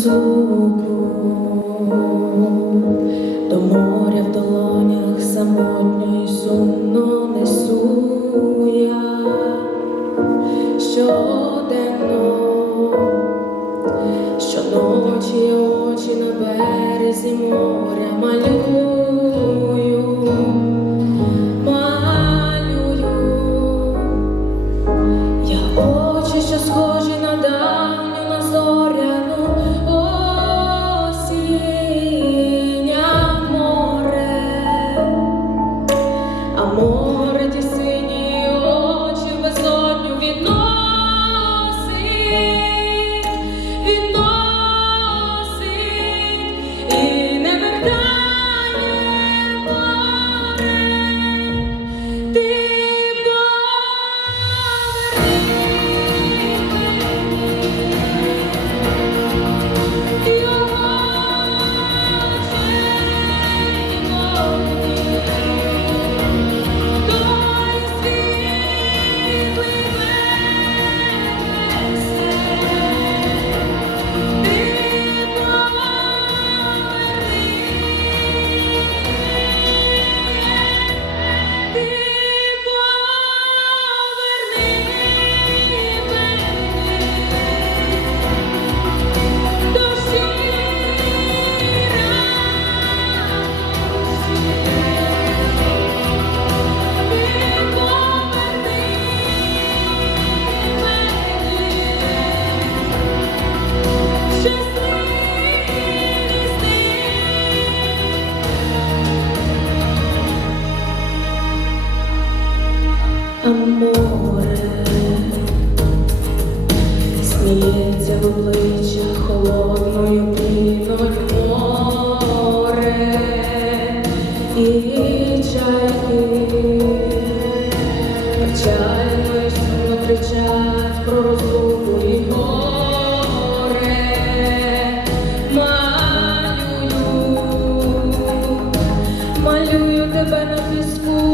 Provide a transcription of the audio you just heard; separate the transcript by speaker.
Speaker 1: зубу до моря в долонях самотньо й несу я щоденно, щоночі очі на березі моря малюю. обличчя холодною плівок море і чайки, чайно сумно кричать про розлуку і горе. Малюю, малюю тебе на піску.